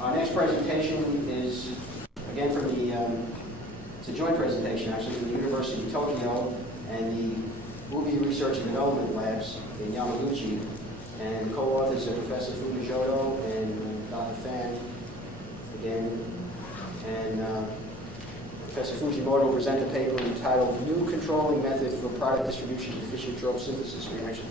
Our next presentation is, again, from the, it's a joint presentation, actually, from the University of Tokyo and the Movie Research and Development Labs in Yamaguchi. And co-authors are Professor Fujimoto and Dr. Fan, again. And Professor Fujimoto will present a paper entitled New Controlling Method for Product Distribution in Fischer-Tropsch Synthesis Reaction.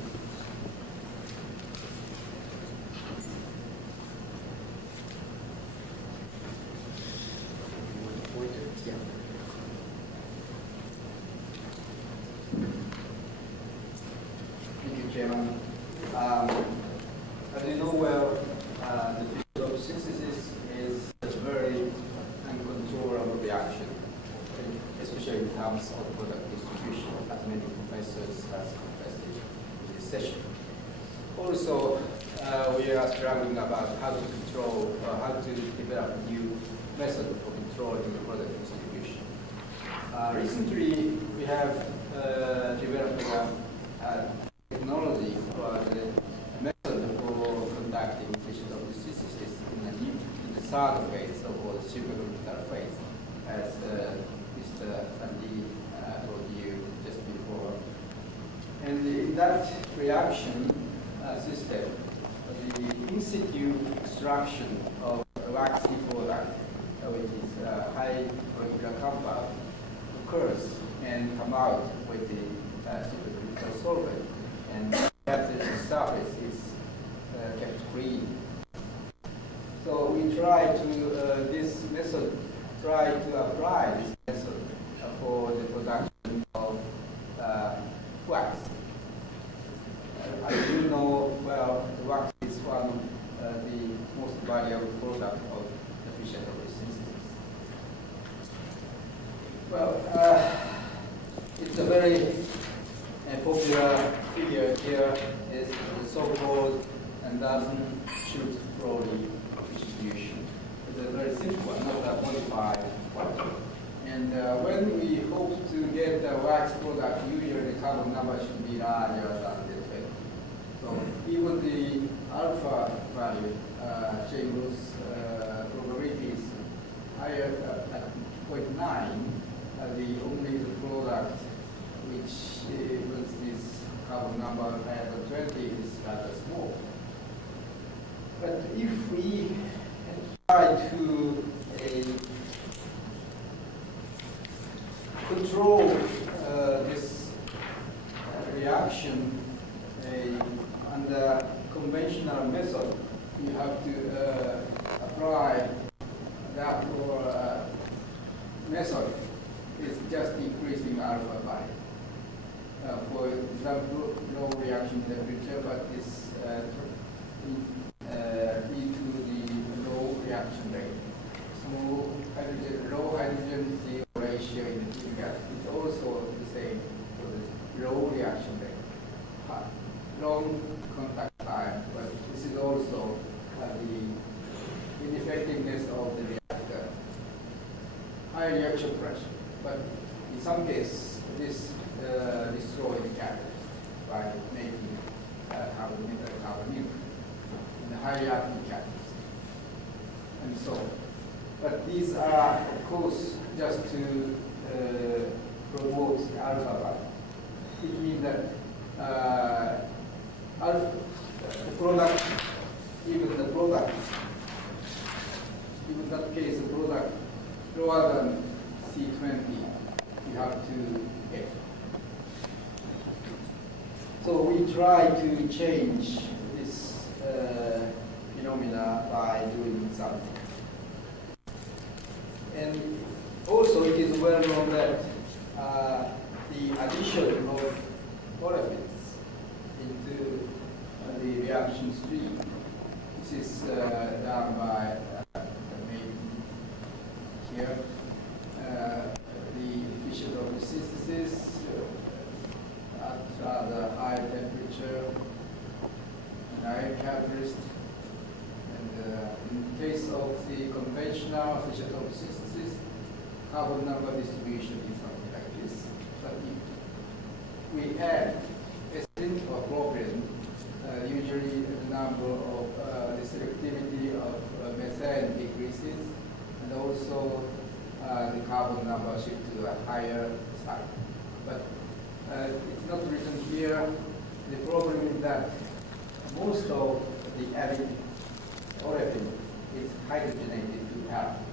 Thank you, Chairman. As you know well, the Fischer-Tropsch synthesis is a very uncontrollable reaction, especially in terms of product distribution, as many professors have confessed in this session. Also, we are struggling about how to control, how to develop new methods for controlling the product distribution. Recently, we have developed a technology for the method for conducting Fischer-Tropsch synthesis in the third phase, so-called superconductor phase, as Mr. Sandy told you just before. And in that reaction system, the in situ extraction of a waxy product, which is high molecular compound, occurs and come out with the supercritical solvent, and that the surface is kept clean. So we try to apply this method for the production of wax. As you know, well, the wax is one of the most valuable product of the Fischer-Tropsch synthesis. Well, it's a very popular figure here is the so-called Anderson Schultz Crowley distribution. It's a very simple one, not a modified one. And when we hope to get a wax product, usually the carbon number should be larger than the 20. So even the alpha value, chain rules probability is higher at 0.9. The only the product which with this carbon number higher than 20 is rather small. But if we try to control this reaction under conventional method, you have to apply that for method is just increasing alpha value. For example, low reaction temperature, but this lead to the low reaction rate. So low hydrogen zero ratio in the heat gas is also the same for the low reaction rate. Long contact time, but this is also the ineffectiveness of the reactor. High reaction pressure, but in some cases this destroys the catalyst by making carbon neutral in the high reacting catalyst, and so on. But these are, of course, just to promote the alpha value. It means that the product, even that case, the product lower than C20, you have to get. So we try to change this phenomena by doing something. And also it is well known that the addition of olefins into the reaction stream, this is done by here. The Fischer-Tropsch synthesis at rather high temperature and iron catalyst. And in the case of the conventional Fischer-Tropsch synthesis, carbon number distribution is something like this. But if we add ethylene or propylene, usually the number of the selectivity of methane added olefin is hydrogenated to alpha.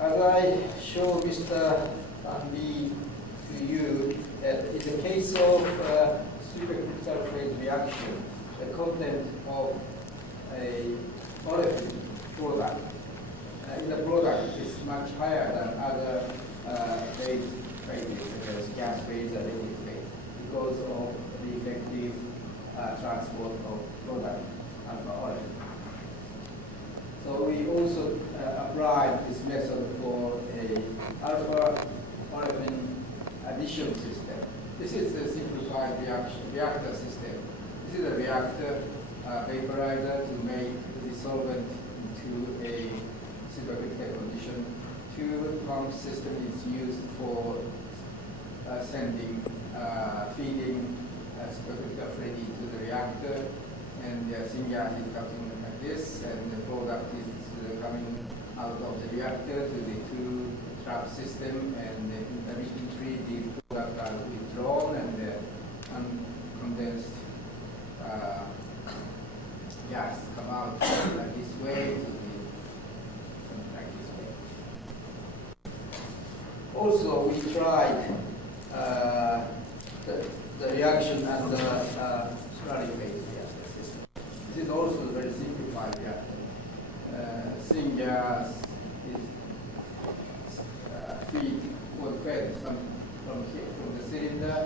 As I show Mr. Lee to you, that in the case of supercritical phase reaction, the content of a olefin product in the product is much higher than other phases, such as gas phase and liquid phase, because of the effective transport of product alpha olefin. So we also applied this method for a alpha olefin addition system. This is a simplified reactor system. This is a reactor vaporizer to make the solvent into a supercritical condition. Two pump system is used for feeding supercritical fluid into the reactor, and the syngas is coming like this, and the product is coming out of the reactor to the two trap system, and intermittently the product are withdrawn, and the uncondensed gas come out like this way, like this way. Also, we tried the reaction under slurry phase reactor system. This is also a very simplified reactor. Syngas is fed from the cylinder.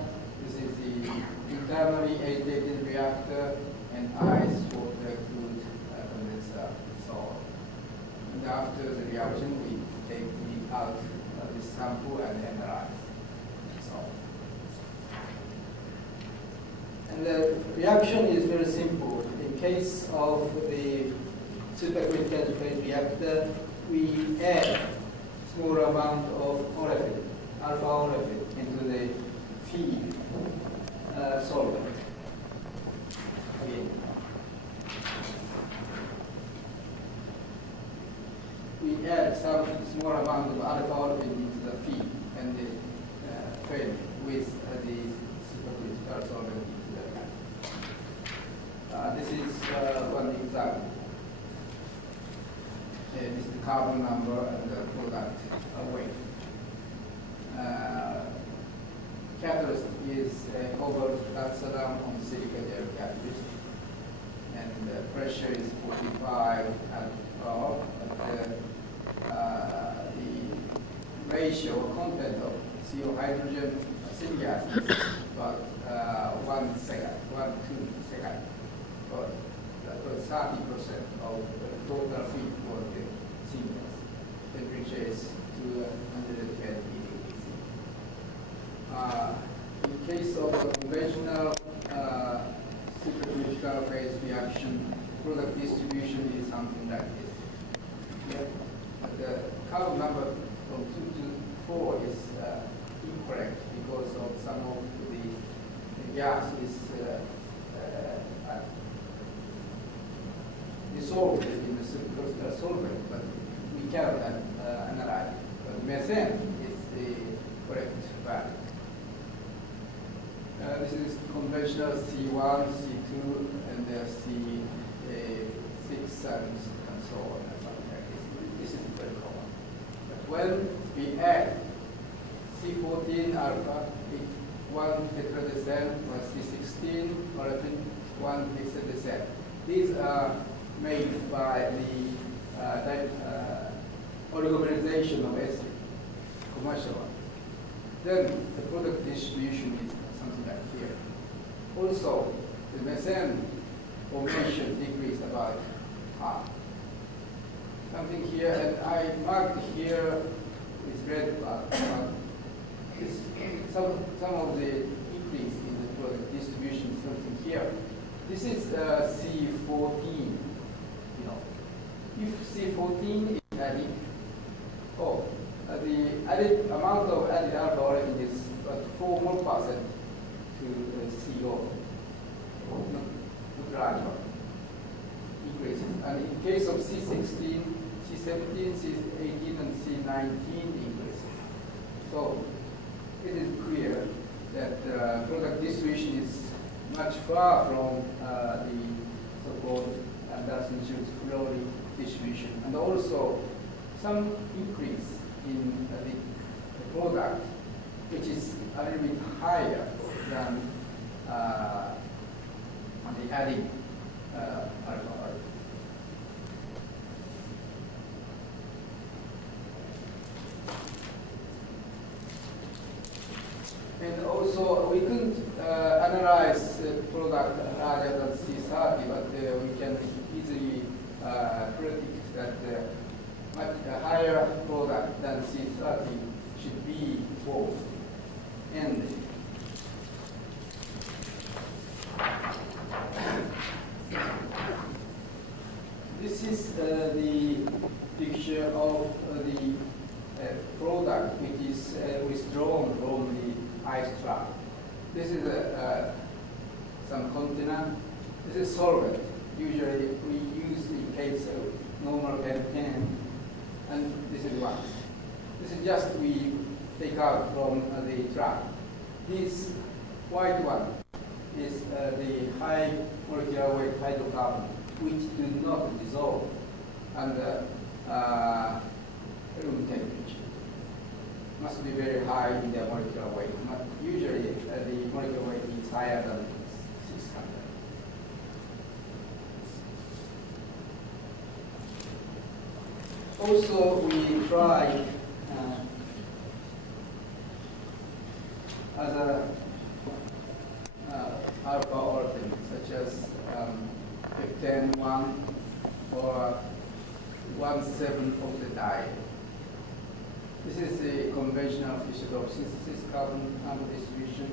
This is the internally agitated reactor, and ice, water, crude condenser, so on. And after the reaction, we take out this sample and analyze. So, and the reaction is very simple. In case of the supercritical phase reactor, we add small amount of olefin, alpha olefin, into the feed solvent. Again, we add some small amount of alpha olefin into the feed and fed with the supercritical solvent into the tank. This is one example. This is the carbon number and the product weight. Catalyst is cobalt tantalum on silica gel catalyst, and the pressure is 45 atmosphere. The ratio or content of CO hydrogen syngas is about 1 second, 1 2 seconds. So that was 30% of the total feed for the syngas. Temperature is 210 degrees. In case of a conventional supercritical phase reaction, product distribution is something like this. Yeah. But the column number from 2 to 4 is incorrect because of some of the gas is dissolved in the supercritical solvent, but we cannot analyze. But methane is the correct value. This is conventional C1, C2, and C6 and so on and something like this. This is very common. But when we add C14 alpha, 1 tetradecene, or C16 olefin, 1 hexadecene. These are made by the oligomerization of acid, commercial one. Then the product distribution is something like here. Also, the methane formation decreased about half. Something here, and I marked here is red, but some of the increase in the product distribution is something here. This is C14. If C14 is added, the added amount of added alpha olefin is 4% more to CO, not large one, increases. And in case of C16, C17, C18, and C19 increases. So it is clear that product distribution is much far from the so-called Anderson-Schultz Crowley distribution, and also some increase in the product, which is a little bit higher than the adding alpha. And also, we couldn't analyze the product larger than C30, but we can easily predict that much higher product than C30 should be both. And this is the picture of the product which is withdrawn from the ice trap. This is some container. This is solvent. Usually we use in case of normal pentane, and this is wax. This is just we take out from the trap. This white one is the high molecular weight hydrocarbon, which do not dissolve under room temperature. Must be very high in their molecular weight. But usually the molecular weight is higher than 600. Also, we try other alpha olefins, such as heptane 1 or 1,7 octadiene. This is the conventional Fischer-Tropsch synthesis carbon atom distribution,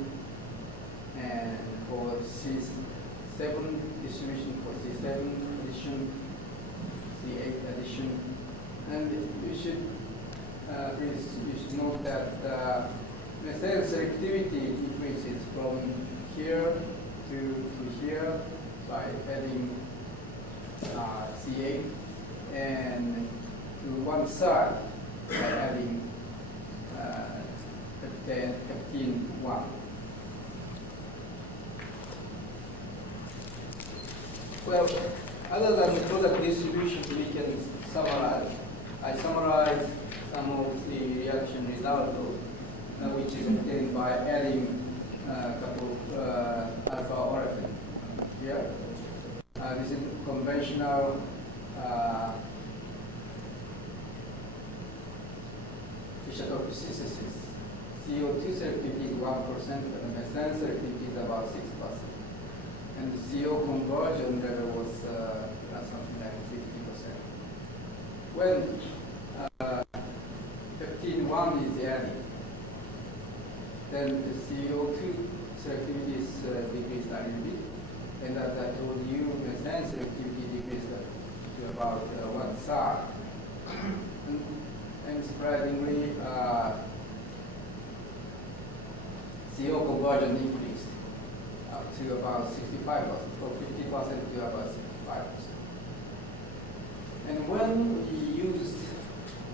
and for C7 distribution, for C7 addition, C8 addition. And you should note that methane selectivity decreases from here to here by adding C8, and to 1/3 by adding heptane 1. Well, other than the product distribution, we can summarize. I summarize some of the reaction result, which is obtained by adding a couple of alpha olefin here. This is conventional Fischer-Tropsch synthesis. CO2 selectivity is 1%, and methane selectivity is about 6%. And the CO conversion level was something like 50%. When heptane 1 is added, then the CO2 selectivity is decreased a little bit. And as I told you, methane selectivity decreased to about 1/3. And surprisingly, CO conversion increased up to about 65%, from 50% to about 65%. And when we used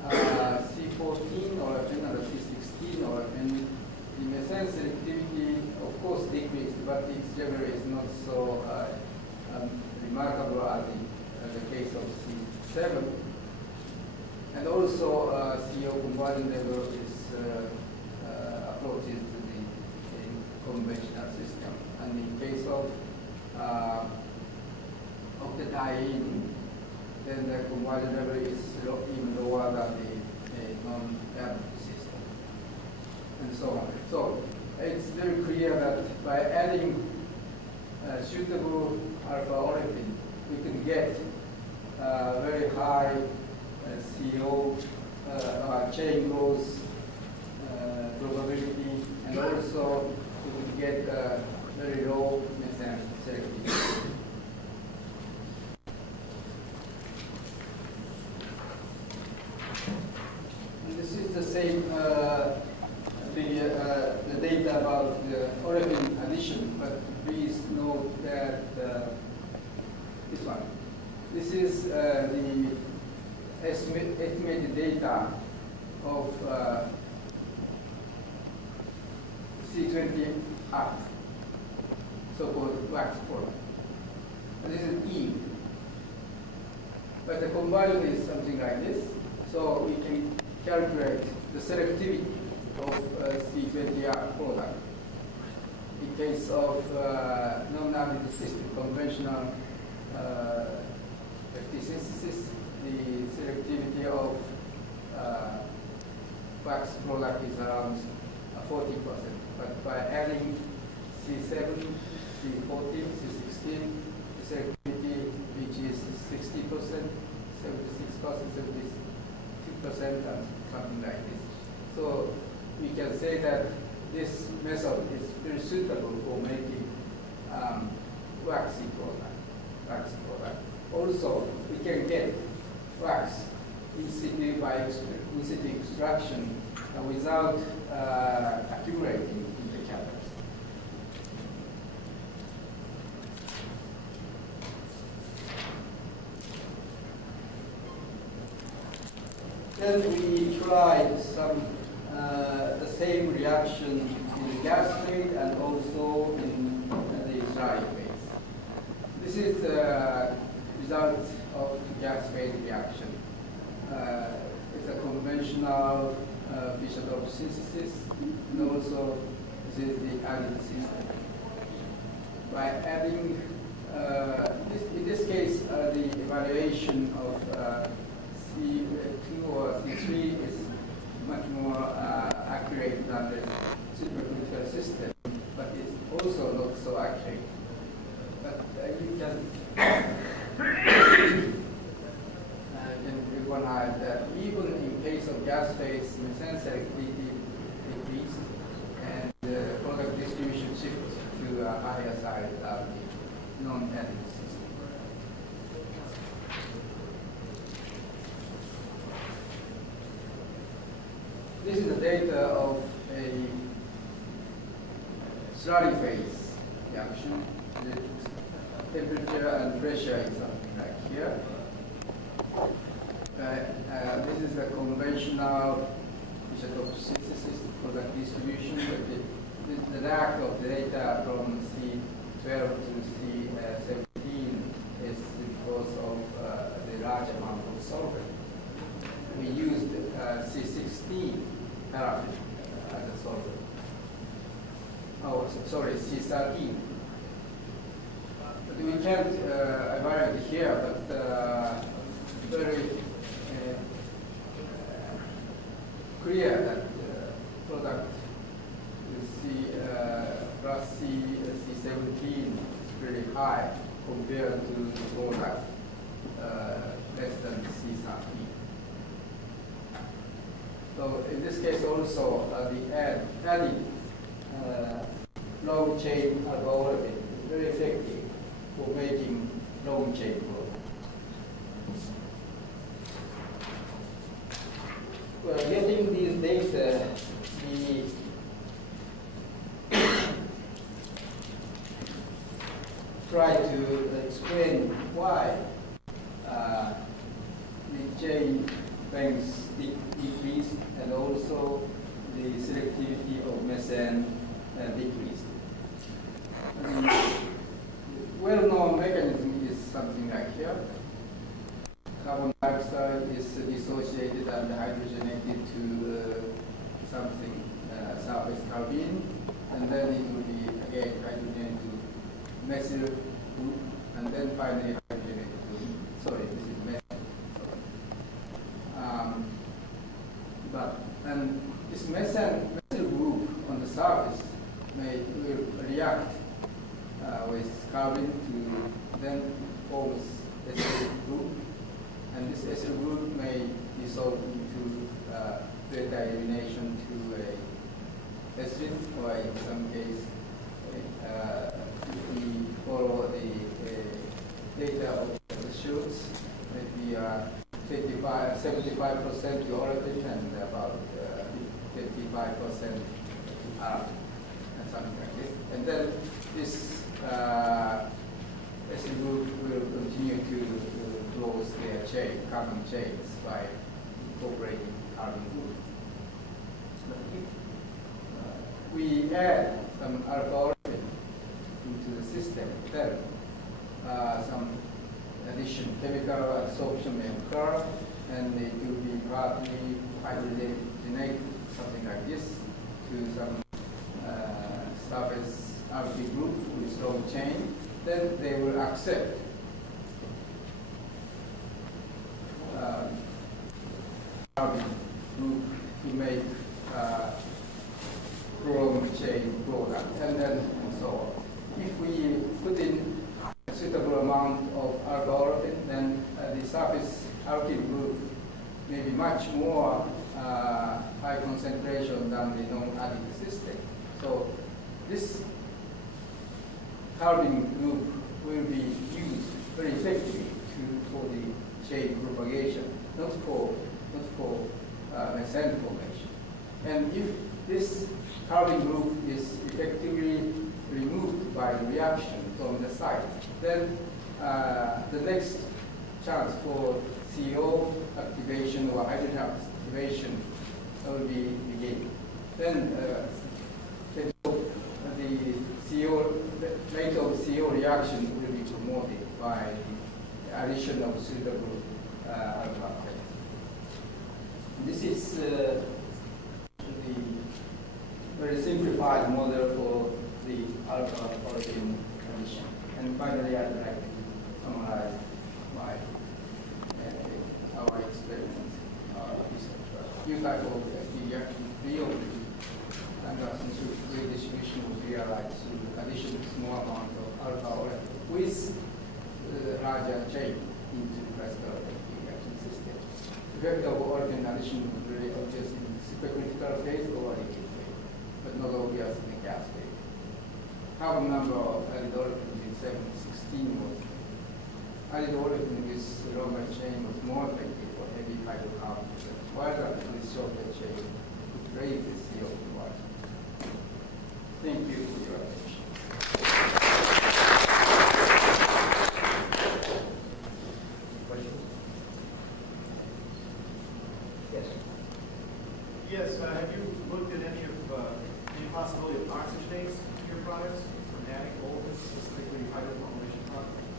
C14 or C16 or the methane selectivity, of course, decreased, but it generally is not so remarkable as the case of C7. And also, CO conversion level is approaches to the conventional system. And in case of octadiene, then the conversion level is even lower than the non-average system, and so on. So it's very clear that by adding suitable alpha olefin, we can get very high CO chain growth probability, and also we can get very low methane selectivity. And this is the same the data about the olefin addition, but please note that this one. This is the estimated data of C20 up, so-called wax product. And this is E. But the conversion is something like this. So we can calculate the selectivity of C20R product. In case of non-navigable system, conventional FT synthesis, the selectivity of wax product is around 40%. But by adding C7, C14, C16, the selectivity which is 60%, 76%, 72%, and something like this. So we can say that this method is very suitable for making waxy product. Also, we can get wax in situ by in situ extraction without accumulating in the cavities. Then we tried the same reaction in the gas phase and also in the dry phase. This is the result of the gas phase reaction. It's a conventional Fischer-Tropsch synthesis, and also this is the added system. By adding, in this case, the evaluation of C2 or C3 is much more accurate than the supercritical system, but it's also not so accurate. But you can recognize that even in case of gas phase, methane selectivity decreased and the product distribution shifts to a higher side of the non-added system. This is the data of a slurry phase reaction. The temperature and pressure is something like here. This is the conventional Fischer-Tropsch synthesis product distribution. But the lack of data from C12 to C17 is because of the large amount of solvent. We used C16 paraffin as a solvent. Oh, sorry, C13. But we can't evaluate here, but very clear that product with C plus C17 is very high compared to the product less than C13. So in this case also the added long chain algorithm is very effective for making long chain product. Well, getting these data, we try to explain why the chain lengths decreased and also the selectivity of methane decreased. The well-known mechanism is something like here. Carbon dioxide is dissociated and hydrogenated to something, surface carbene, and then it will be again hydrogenated to methyl group, and then finally hydrogenated to, sorry, this is methyl. And this methyl group on the surface will react with carbon to then forms ethyl group. And this ethyl group may dissolve into beta elimination to a ethylene, or in some case, if we follow the data of the shoots, maybe 75% urethane and about 55% arc, and something like this. And then this ethyl group will continue to close their carbon chains by incorporating carbon group. But if we add some alpha olefin into the system, then some addition chemical absorption may occur, and it will be partly hydrogenate, something like this, to some surface alkyl group with long chain. Then they will accept carbon group to make chrome chain product, and so on. If we put in a suitable amount of alpha-olefin, then the surface alkyl group may be much more high concentration than the non-additive system. So this carbon group will be used very effectively for the chain propagation, not for methane formation. And if this carbon group is effectively removed by the reaction from the site, then the next chance for CO activation or hydrogen activation will be begin. Then the rate of CO reaction will be promoted by the addition of suitable alpha. This is the very simplified model for the alpha-olefin addition. And finally, I'd like to summarize our experiment. New type of reaction field and redistribution was realized through addition of small amount of alpha-olefin with larger chain into classical reaction system. The effect of olefin addition was really obvious in supercritical phase or liquid phase, but not obvious in the gas phase. Carbon number of added olefin in 716 was added olefin with longer chain was more effective for heavy hydrocarbons, while with shorter chain could raise the CO2 water. Thank you for your attention. Yes. Yes. Have you looked at any possibility of oxygenates in your products from adding olefins, specifically hydroformylation products?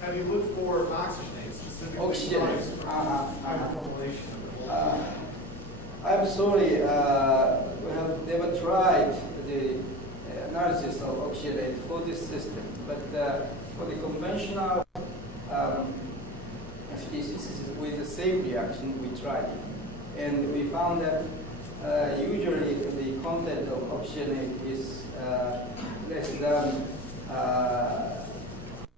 Have you looked for oxygenates, specifically products from hydroformylation of olefins? I'm sorry, we have never tried the analysis of oxygenate for this system, but for the conventional FTCs with the same reaction, we tried it. And we found that usually the content of oxygenate is less than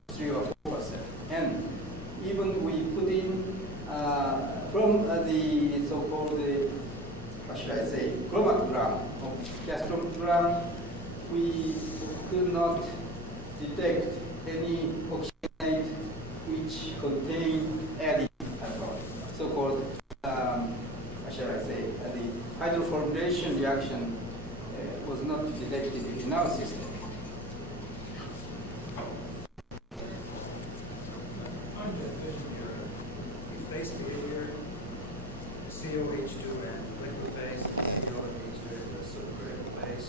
3 or 4%. And even we put in from the so-called, what should I say, chromatogram, gas chromatogram, we could not detect any oxygenate which contain added alcohol, so-called, what shall I say, the hydroformylation reaction was not detected in our system. Phase behavior, COH2 and liquid phase, and COH2 in the supercritical phase.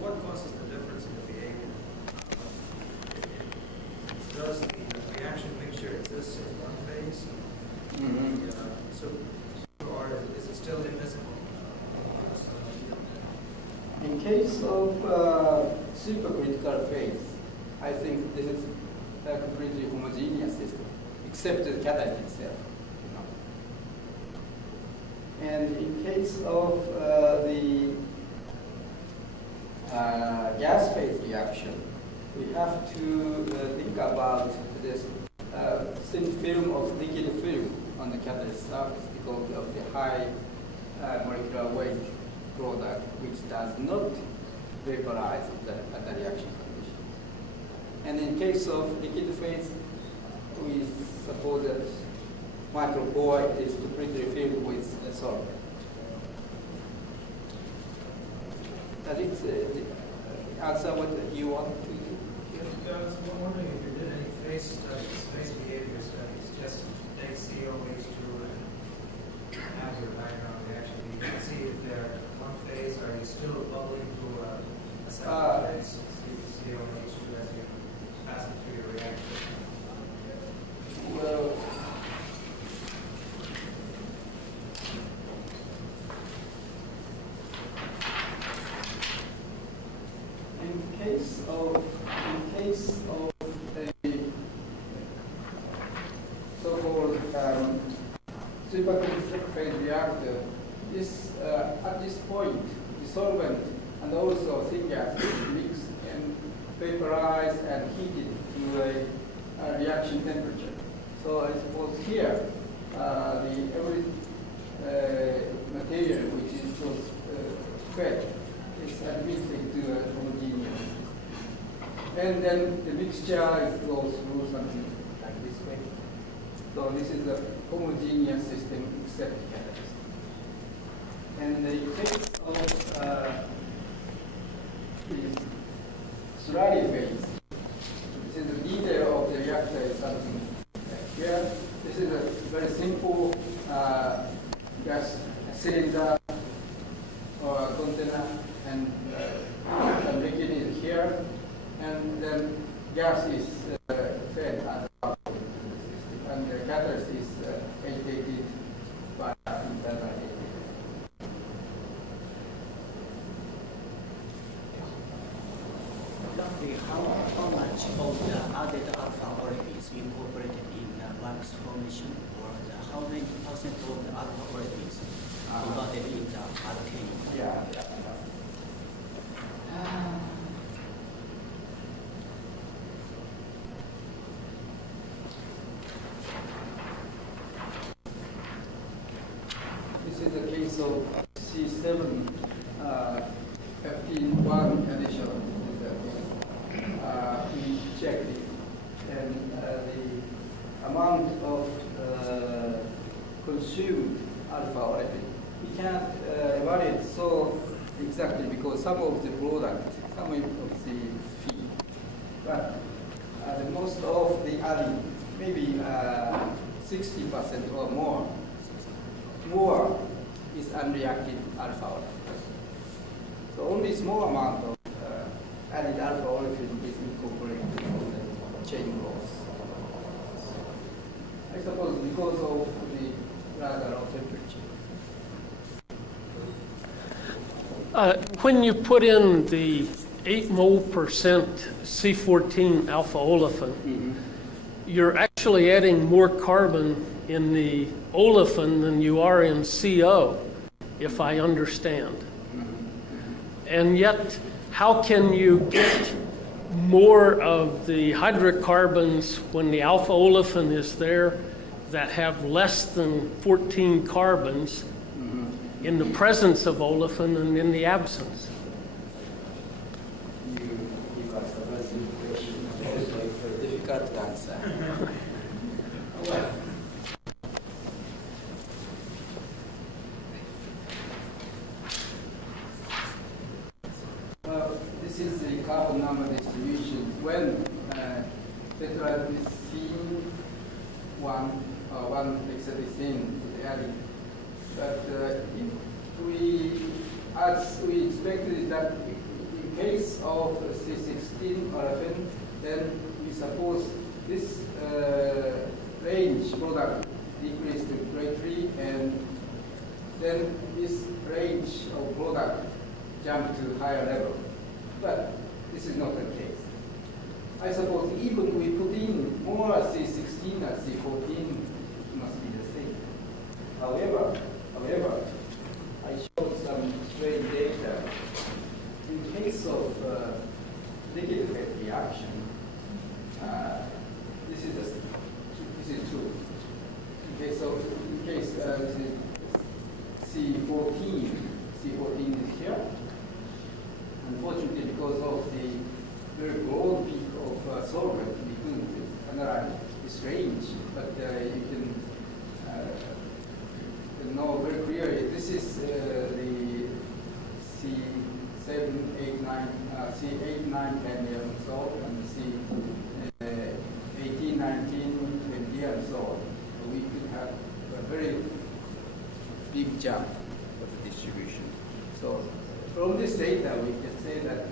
What causes the difference in the behavior? Does the reaction mixture exist in one phase? Or is it still invisible? In case of supercritical phase, I think this is a completely homogeneous system, except the catalyst itself. And in case of the gas phase reaction, we have to think about this thin film of liquid film on the catalyst surface because of the high molecular weight product, which does not vaporize at the reaction condition. And in case of liquid phase, we suppose that micropore is completely filled with a solvent. Does it answer what you want to do? I was wondering if you did any phase studies, phase behavior studies, just take COH2 and have your background reaction. You can see if they're one phase, are you still bubbling to a case of a so-called supercritical phase reactor, is at this point the solvent and also thin gas is mixed and vaporized and heated to a reaction temperature. So I suppose here the every material which is fed is admitted to a homogeneous. And then the mixture goes through something like this way. So this is a homogeneous system except catalyst. And the effects of the slurry phase. This is the detail of the reactor is something like here. This is a very simple gas cylinder or container, and the liquid is here, and then gas is fed at the top of the system, and the catalyst is agitated by internal agitator. Roughly, how much of the added alpha olefins incorporated in the wax formation, or how many percent of the alpha olefins converted in the alkane? Yeah. This is the case of C7 15-1 addition. We checked it, and the amount of consumed alpha olefin, we can't evaluate so exactly because some of the product, some of the feed, but the most of the adding, maybe 60% or more is unreacted alpha olefin. So only small amount of added alpha olefin is incorporated in the chain loss. I suppose because of the rather low temperature. When you put in the 8 mole percent C14 alpha olefin, you're actually adding more carbon in the olefin than you are in CO, if I understand. And yet, how can you get more of the hydrocarbons when the alpha olefin is there that have less than 14 carbons in the presence of olefin and in the absence? You give us a very good question, also difficult to answer. This is the carbon number distribution when tetrahydrogen 1 hexadecene is added. But if we, as we expected that in case of C16 olefin, then we suppose this range product decreased to grade 3, and then this range of product jumped to higher level. But this is not the case. I suppose even we put in more C16 and C14, it must be the same. However, I showed some strange data. In case of liquid phase reaction, this is true. In case this is C14 is here. Unfortunately, because of the very broad peak of solvent, we couldn't analyze this range, but you can know very clearly. This is the C7, 8, 9, C8, 9, 10, 11, so on, and C18, 19, 20, and so on. So we could have a very big jump of the distribution. So from this data, we can say that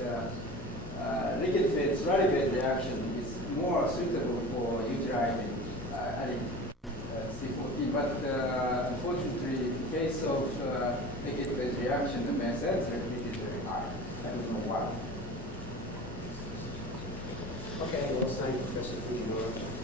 liquid phase slurry phase reaction is more suitable for utilizing adding C14. But unfortunately, in the case of liquid phase reaction, the mass answer is very high. I don't know why. Professor Fujimoto.